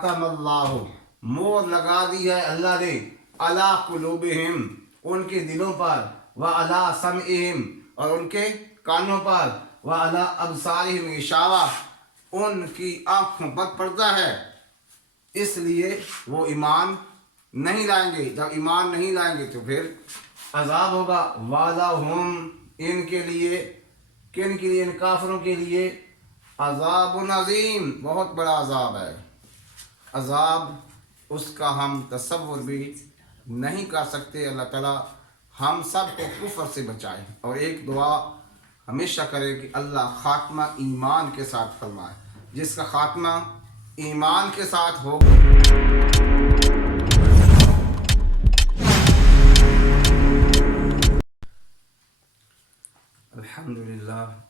अल्लाह, मोर लगा दी है अल्लाह ने, अला कुलूबिहिम, उनके दिलों पर, व अला समइहिम, और उनके कानों पर, व अला अबसारिहिम गिशावा, उनकी आँखों पर पर्दा है, इसलिए वो ईमान नहीं लाएंगे। जब ईमान नहीं लाएंगे तो फिर अजाब होगा। वालहुम, इनके लिए, किन के लिए? इन काफिरों के लिए अजाबुन अजीम, बहुत बड़ा अजाब है। अजाब उसका हम तसव्वुर भी नहीं कर सकते। अल्लाह ताला हम सब को कुफ्र से बचाए। और एक दुआ हमेशा करें कि अल्लाह खात्मा ईमान के साथ फरमाए। जिसका खात्मा ईमान के साथ होगा,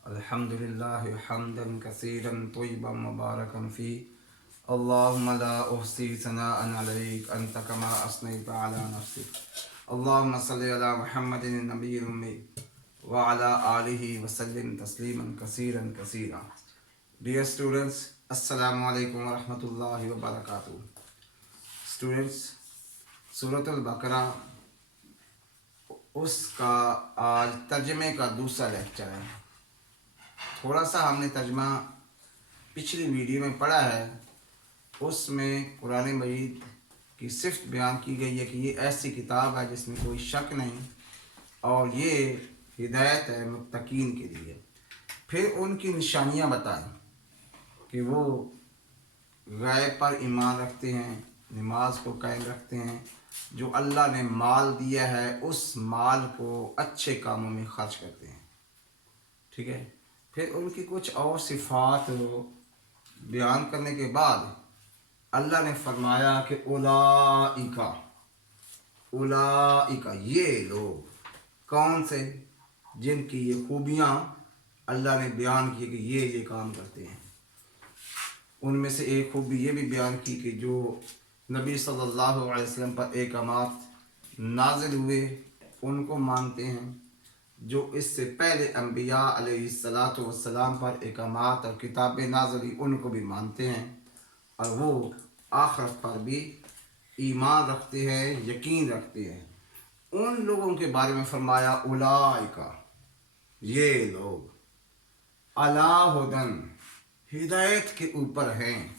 अल्हम्दुलिल्लाह हम्दन कसीरन तय्यबन मुबारकन फी, अल्लाहुम्मा ला उहसी सनाअन अलैक अंत कमा असनैत अला नफ्सिक, अल्लाहुम्मा सल्लि अला मुहम्मदिन नबिय्यिल उम्मी व अला आलिहि व सल्लिम तस्लीमन कसीरन कसीरा। डियर स्टूडेंट्स, अस्सलामु अलैकुम व रहमतुल्लाहि व बरकातुहू। स्टूडेंट्स, सूरतुल बकरा उसका आज तर्जमे का दूसरा लेक्चर है। थोड़ा सा हमने तर्जमा पिछली वीडियो में पढ़ा है, उसमें कुरान मजीद की सिफ्त बयान की गई है कि ये ऐसी किताब है जिसमें कोई शक नहीं, और ये हिदायत है मुत्तकीन के लिए। फिर उनकी निशानियां बताएं कि वो गैब पर ईमान रखते हैं, नमाज को कायम रखते हैं, जो अल्लाह ने माल दिया है उस माल को अच्छे कामों में खर्च करते हैं। ठीक है। फिर उनकी कुछ और सिफात बयान करने के बाद अल्लाह ने फरमाया कि उलाइका, उलाइका, ये लोग कौन से, जिनकी ये खूबियाँ अल्लाह ने बयान की कि ये काम करते हैं। उनमें से एक खूबी ये भी बयान की कि जो नबी सल्लल्लाहु अलैहि वसल्लम पर एहकामात नाजिल हुए उनको मानते हैं, जो इससे पहले अम्बिया अलैहिस्सलातु वस्सलाम पर एहकामात और किताबें नाजिल हुई उनको भी मानते हैं, और वो आखिरत पर भी ईमान रखते हैं, यकीन रखते हैं। उन लोगों के बारे में फरमाया उलाइका, ये लोग अला हुदन, हिदायत के ऊपर हैं,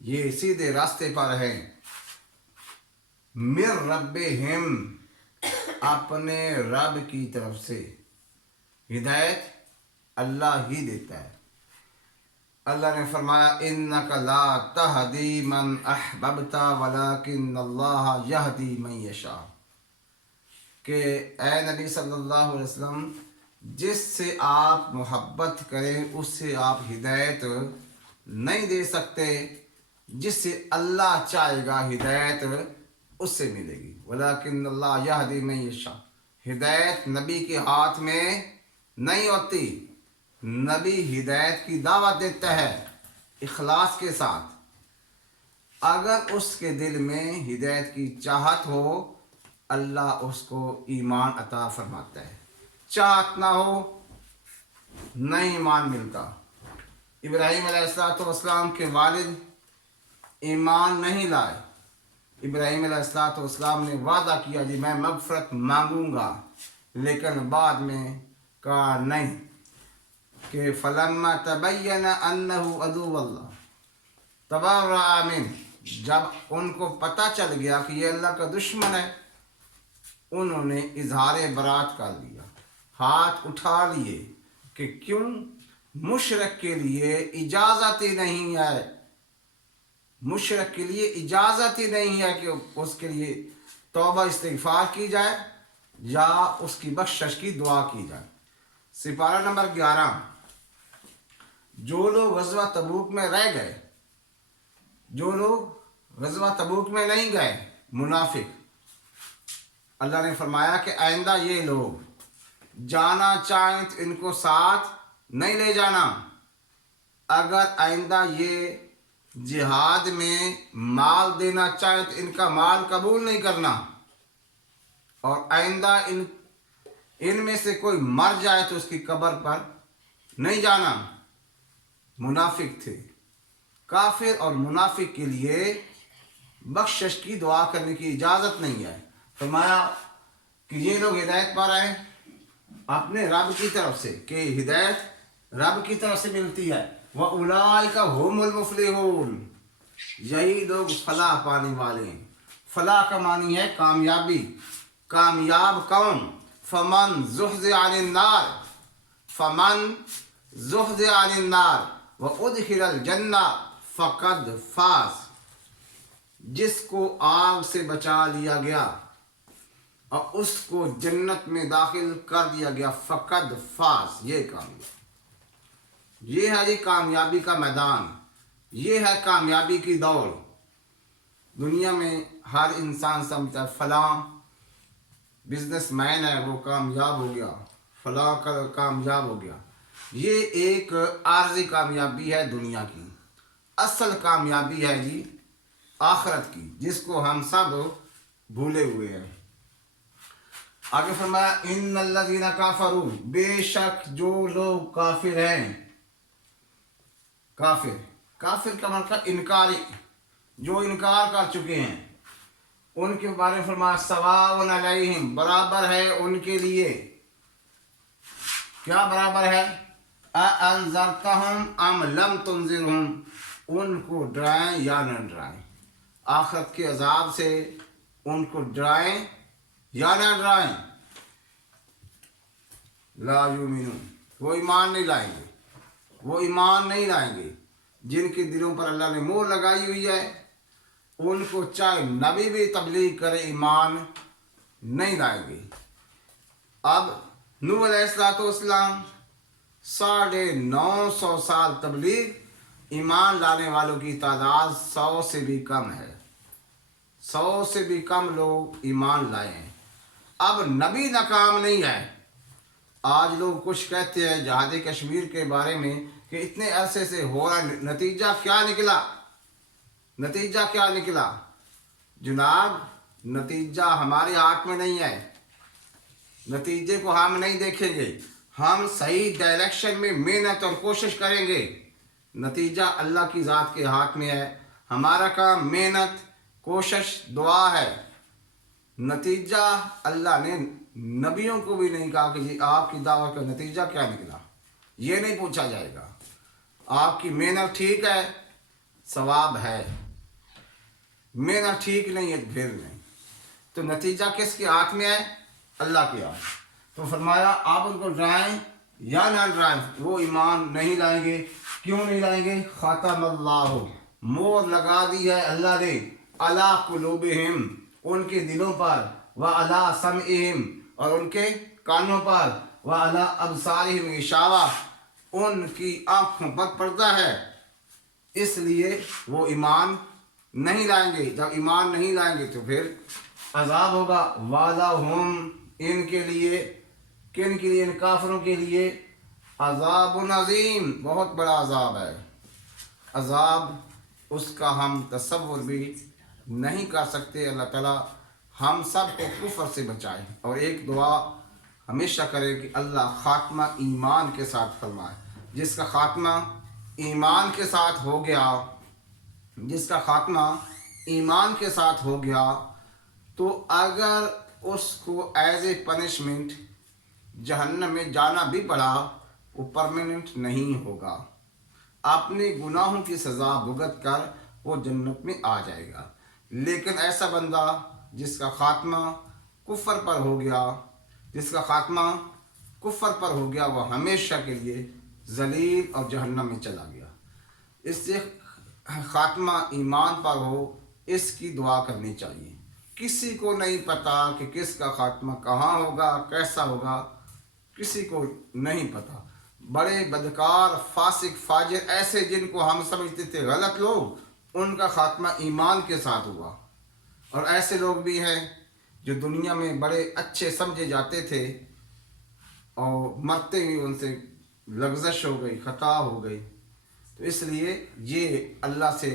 ये सीधे रास्ते पर हैं, मिर रब्बिहिम, अपने रब की तरफ से। हिदायत अल्लाह ही देता है। अल्लाह ने फरमाया इन्नका ला तहदी मन अहबब्ता वलाकिन्नल्लाह यहदी मन यशा, कि ए नबी सल्लल्लाहु अलैहि वसल्लम, जिससे आप मोहब्बत करें उससे आप हिदायत नहीं दे सकते, जिससे अल्लाह चाहेगा हिदायत उससे मिलेगी। वलाकिन्नल्लाह यहदी मन यशा, हिदायत नबी के हाथ में नहीं होती। नबी हिदायत की दावत देता है इखलास के साथ। अगर उसके दिल में हिदायत की चाहत हो, अल्लाह उसको ईमान अता फरमाता है। चाहत ना हो, नहीं ईमान मिलता। इब्राहीम अलैहिस्सलाम के वालिद ईमान नहीं लाए। इब्राहीम अलैहिस्सलाम ने वादा किया जी मैं मगफरत मांगूंगा, लेकिन बाद में कहा नहीं, कि फलम्मा तबय्यना अन्नहु अदुव्वुल्लाह तबर्रअ मिन, जब उनको पता चल गया कि ये अल्लाह का दुश्मन है, उन्होंने इजहार बरात कर लिया, हाथ उठा लिए। कि क्यों? मुशरक के लिए इजाज़त ही नहीं है, मुशरक के लिए इजाज़त ही नहीं है कि उसके लिए तौबा इस्तिग़फ़ार की जाए या उसकी बख्शिश की दुआ की जाए। सिपारा नंबर 11, जो लोग ग़ज़वा तबूक में रह गए, जो लोग ग़ज़वा तबूक में नहीं गए, मुनाफिक, अल्लाह ने फरमाया कि आइंदा ये लोग जाना चाहें तो इनको साथ नहीं ले जाना। अगर आइंदा ये जिहाद में माल देना चाहे तो इनका माल कबूल नहीं करना, और आइंदा इनमें से कोई मर जाए तो उसकी कब्र पर नहीं जाना। मुनाफिक थे। کافر اور منافق کے لیے بخشش کی دعا کرنے کی اجازت نہیں ہے۔ فرمایا کہ یہ لوگ ہدایت پا رہے ہیں اپنے رب کی طرف سے، کہ ہدایت رب کی طرف سے ملتی ہے۔ وَأُولَٰئِكَ هُمُ الْمُفْلِحُونَ، یہی لوگ فلاح پانے والے ہیں۔ فلاح کا معنی ہے کامیابی۔ کامیاب کون؟ فمن زحزح عن النار، فمن زحزح عن النار وادخل الجنہ فقد فاز، جس کو آگ سے بچا لیا گیا اور اس کو جنت میں داخل کر دیا گیا، فقد فاز، یہ کامیاب، یہ ہے یہ کامیابی کا میدان، یہ ہے کامیابی کی دوڑ۔ دنیا میں ہر انسان سمجھتا ہے فلاں بزنس مین ہے وہ کامیاب ہو گیا، فلاں کامیاب ہو گیا۔ یہ ایک عارضی کامیابی ہے دنیا کی، اصل کامیابی ہے جی آخرت کی، جس کو ہم سب بھولے ہوئے ہیں۔ آگے فرمایا ان الذین کافروا، بے شک جو لوگ کافر ہیں، کافر کا مطلب انکاری، جو انکار کر چکے ہیں، ان کے بارے میں فرمایا سواء علیہم، برابر ہے ان کے لیے۔ کیا برابر ہے؟ اانذرتہم ام لم تنذرہم، ان کو ڈرائیں یا نہ ڈرائیں، آخرت کے عذاب سے ان کو ڈرائیں یا نہ ڈرائیں، لا یؤمنون، وہ ایمان نہیں لائیں گے، وہ ایمان نہیں لائیں گے۔ جن کے دلوں پر اللہ نے مہر لگائی ہوئی ہے، ان کو چاہے نبی بھی تبلیغ کرے ایمان نہیں لائیں گے۔ اب نوح علیہ السلام 950 سال تبلیغ، ایمان لانے والوں کی تعداد 100 سے بھی کم ہے، 100 سے بھی کم لوگ ایمان لائے ہیں۔ اب نبی ناکام نہیں ہے۔ آج لوگ کچھ کہتے ہیں جہاد کشمیر کے بارے میں کہ اتنے عرصے سے ہو رہا، نتیجہ کیا نکلا؟ نتیجہ کیا نکلا؟ جناب نتیجہ ہمارے ہاتھ میں نہیں ہے، نتیجے کو ہم نہیں دیکھیں گے، ہم صحیح ڈائریکشن میں محنت اور کوشش کریں گے، نتیجہ اللہ کی ذات کے ہاتھ میں ہے۔ ہمارا کام محنت، کوشش، دعا ہے۔ نتیجہ اللہ نے نبیوں کو بھی نہیں کہا کہ جی آپ کی دعوت کا نتیجہ کیا نکلا، یہ نہیں پوچھا جائے گا۔ آپ کی محنت ٹھیک ہے، ثواب ہے، محنت ٹھیک نہیں ہے پھر نہیں، تو نتیجہ کس کے ہاتھ میں ہے؟ اللہ کے ہاتھ۔ تو فرمایا آپ ان کو ڈرائیں یا نہ ڈرائیں، وہ ایمان نہیں لائیں گے۔ کیوں نہیں لائیں گے؟ ختم اللہ، مہر لگا دی ہے اللہ نے، علی قلوبہم، ان کے دلوں پر، وعلی سمعہم، اور ان کے کانوں پر، وعلی ابصارہم غشاوہ، ان کی آنکھوں پر پردہ ہے، اس لیے وہ ایمان نہیں لائیں گے۔ جب ایمان نہیں لائیں گے تو پھر عذاب ہوگا۔ وَلَهُمْ، ان کے لیے، کن کے لیے؟ ان کافروں کے لیے عذاب عظیم، بہت بڑا عذاب ہے۔ عذاب اس کا ہم تصور بھی نہیں کر سکتے۔ اللہ تعالیٰ ہم سب کو کفر سے بچائے، اور ایک دعا ہمیشہ کرے کہ اللہ خاتمہ ایمان کے ساتھ فرمائے۔ جس کا خاتمہ ایمان کے ساتھ ہو گیا، جس کا خاتمہ ایمان کے ساتھ ہو گیا، تو اگر اس کو ایز اے پنشمنٹ جہنم میں جانا بھی پڑا، وہ پرماننٹ نہیں ہوگا، اپنے گناہوں کی سزا بھگت کر وہ جنت میں آ جائے گا۔ لیکن ایسا بندہ جس کا خاتمہ کفر پر ہو گیا، جس کا خاتمہ کفر پر ہو گیا، وہ ہمیشہ کے لیے ذلیل اور جہنم میں چلا گیا۔ اس سے خاتمہ ایمان پر ہو، اس کی دعا کرنی چاہیے۔ کسی کو نہیں پتا کہ کس کا خاتمہ کہاں ہوگا، کیسا ہوگا، کسی کو نہیں پتا۔ بڑے بدکار، فاسق، فاجر، ایسے جن کو ہم سمجھتے تھے غلط لوگ، ان کا خاتمہ ایمان کے ساتھ ہوا، اور ایسے لوگ بھی ہیں جو دنیا میں بڑے اچھے سمجھے جاتے تھے، اور مرتے ہی ان سے لغزش ہو گئی، خطا ہو گئی۔ تو اس لیے یہ اللہ سے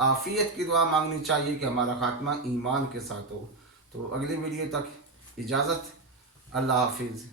عافیت کی دعا مانگنی چاہیے کہ ہمارا خاتمہ ایمان کے ساتھ ہو۔ تو اگلی ویڈیو تک اجازت، اللہ حافظ۔